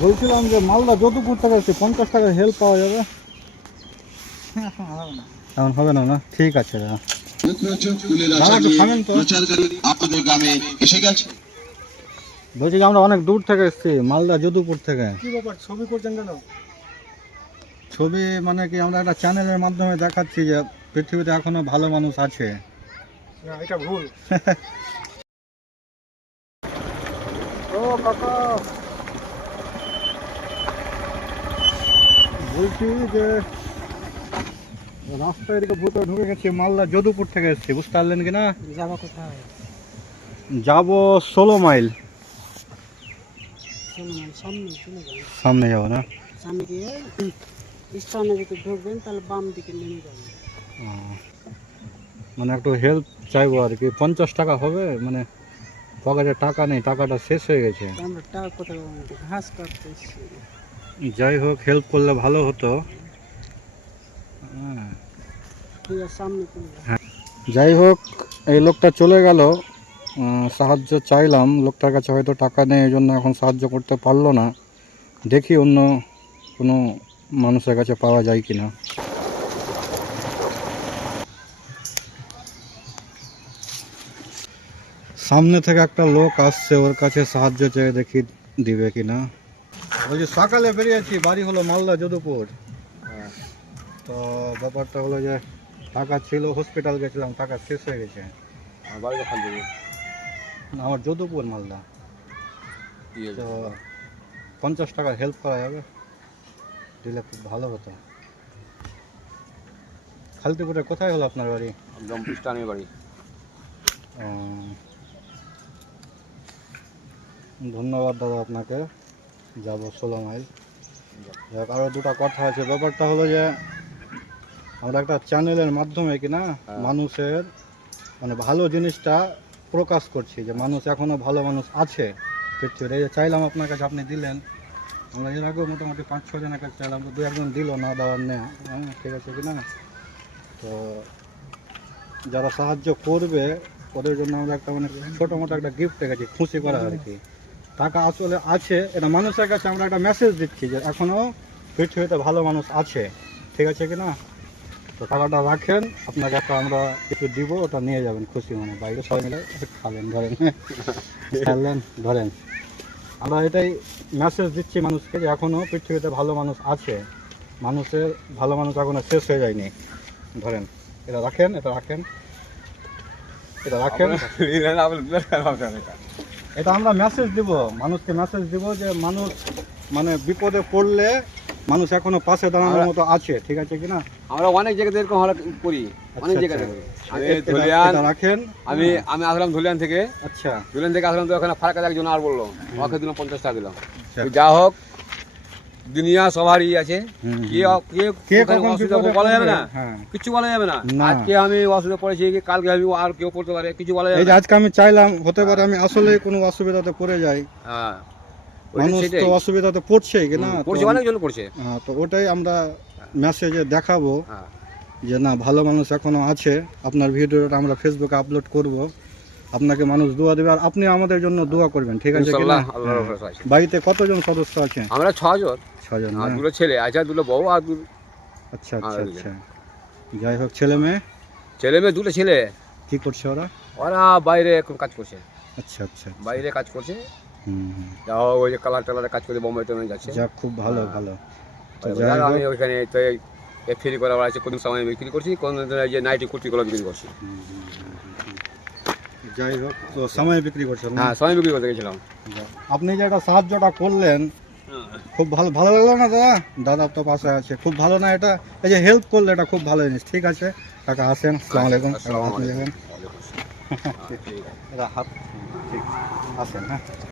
বলছিলাম যে মালদা যদুপুর থেকে এসেছি পঞ্চাশ টাকা হেল্প পাওয়া যাবে। এখন হবে না না? ঠিক আছে দাদা। আপনাদের গ্রামে এসে গেছে বলছি যে আমরা অনেক দূর থেকে এসেছি মালদা যদুপুর থেকে। কি ব্যাপার? ছবি করছেন কেন? ছবি মানে কি আমরা একটা চ্যানেলের মাধ্যমে দেখাচ্ছি যে পৃথিবীতে এখনও ভালো মানুষ আছে। না এটা ভুল। ও কাকা বলছি যে রাস্তায় এদিকে ভূতে ঢুকে গেছি মালদা যদুপুর থেকে এসেছি বুঝতে পারলেন কি না যাবা কোথায়? যাব ষোলো মাইল। সামনে যাব। না? সামনে গিয়ে যদি ঢুকবেন তাহলে বাম দিকে নেমে যাবেন মানে একটু হেল্প চাইব আর কি। পঞ্চাশ টাকা হবে মানে পকেটে টাকা নেই টাকাটা শেষ হয়ে গেছে। আমরা টাকা কোথায় ঘাস কাটতে যাই হোক হেল্প করলে ভালো হতো। হ্যাঁ। সামনে চলে যাই হোক এই লোকটা চলে গেল। সাহায্য চাইলাম। লোকটার কাছে হয়তো টাকা নেই এই জন্য এখন সাহায্য করতে পারল না। দেখি অন্য কোনো মানুষের কাছে পাওয়া যায় কি না সামনে থেকে একটা লোক আসছে ওর কাছে সাহায্য চেয়ে দেখি দিবে কি না বলছি সকালে বেরিয়েছি বাড়ি হলো মালদা যদুপুর তো ব্যাপারটা হলো যে টাকা ছিল হসপিটাল গেছিলাম টাকা শেষ হয়ে গেছে। আমার যদুপুর মালদা। তো পঞ্চাশ টাকা হেল্প করা যাবে। দিলে খুব ভালো হতো। খালতিপুরে কোথায় হলো আপনার বাড়ি? একদম পৃষ্ঠানের বাড়ি। ধন্যবাদ দাদা আপনাকে। যাব ষোলো মাইল। যাক আরও দুটো কথা আছে। ব্যাপারটা হলো যে আমরা একটা চ্যানেলের মাধ্যমে কিনা মানুষের মানে ভালো জিনিসটা প্রকাশ করছি যে মানুষ এখনও ভালো মানুষ আছে পৃথিবীতে এই যে চাইলাম আপনার কাছে আপনি দিলেন। আমরা এর আগেও মোটামুটি পাঁচ ছ জনের কাছে চাইলাম দু একজন দিল না দেওয়ার নেই। হ্যাঁ ঠিক আছে কিনা তো যারা সাহায্য করবে ওদের জন্য আমরা একটা মানে ছোটো মোটো একটা গিফট রেখেছি খুশি করা আর কি। টাকা আসলে আছে এটা মানুষের কাছে আমরা একটা মেসেজ দিচ্ছি যে এখনও পৃথিবীতে ভালো মানুষ আছে। ঠিক আছে কি না তো টাকাটা রাখেন আপনাকে একটা আমরা কিছু দিব ওটা নিয়ে যাবেন খুশি মনে। বাইরে সবাই মিলে খাবেন ধরেন। খেলেন ধরেন। আমরা এটাই মেসেজ দিচ্ছি মানুষকে যে এখনও পৃথিবীতে ভালো মানুষ আছে। মানুষের ভালো মানুষ এখনও শেষ হয়ে যায়নি। ধরেন এটা রাখেন এটা রাখেন। এটা রাখেন। এটা আমরা মেসেজ দিব মানুষকে মেসেজ দিব যে মানুষ মানে বিপদে পড়লে মানুষ এখনও পাশে দাঁড়ানোর মতো আছে ঠিক আছে কিনা? আমরা অনেক জায়গাতে এরকম আমরা করি অনেক আচ্ছা, জায়গাতে। আচ্ছা। এটা রাখেন। আমি আমি আসলাম ধুলিয়ান থেকে। আচ্ছা। ধুলিয়ান থেকে আসলাম তো ওখানে ফারাকাতে একজন আর বলল আমাকে দিলাম পঞ্চাশ টাকা দিলাম। আচ্ছা। যা হোক দুনিয়া সবারই আছে। কে কে কে কখন অসুবিধা বলা যাবে না। হ্যাঁ। কিছু বলা যাবে না। আজকে আমি অসুবিধা পড়েছি কালকে আমি আর কেউ পড়তে পারে কিছু বলা যাবে না। আজকে আমি চাইলাম হতে পারে আমি আসলে কোনো অসুবিধাতে পড়ে যাই। হ্যাঁ। মানুষ তো অসুবিধাতে পড়ছেই কি না? পড়ছে অনেকজন পড়ছে। হ্যাঁ তো ওটাই আমরা মেসেজে দেখাবো। হ্যাঁ। যে না ভালো মানুষ এখনও আছে। আপনার ভিডিওটা আমরা ফেসবুকে আপলোড করব। আপনাকে মানুষ দোয়া দেবে আর আপনি আমাদের জন্য দোয়া করবেন ঠিক আছে হ্যাঁ। বাড়িতে কতজন সদস্য আছে আমরা ছজন। ছজন আর দুটো ছেলে আছে দুটো বউ আর দু- আচ্ছা আচ্ছা আচ্ছা। যাই হোক ছেলে মেয়ে? ছেলে মেয়ে দুটো ছেলে। কি করছে ওরা? ওরা বাইরে এখন কাজ করছে। আচ্ছা আচ্ছা আচ্ছা। বাইরে কাজ করছে। ওই যে কালার টালারে কাজ করে বোম্বে টোম্বে যাচ্ছে। যাক খুব ভালো হ্যাঁ। ভালো। আমি ওইখানে ফেরি করা আছে কোন সময় বিক্রি করছি কোন যে নাইটি কুর্তিগুলো বিক্রি করছি। যাই হোক তো সময় বিক্রি করছেন হ্যাঁ সময় বিক্রি করতে গেছিলাম। আপনি যে একটা সাহায্যটা করলেন খুব ভালো ভালো লাগল না দাদা? দাদা তো পাশে আছে খুব ভালো না এটা? এই যে হেল্প করলে এটা খুব ভালো জিনিস। ঠিক আছে কাকা আসেন আসসালামু আলাইকুম। আসসালামু আলাইকুম। ঠিক আছে। হাত ঠিক আসেন হ্যাঁ।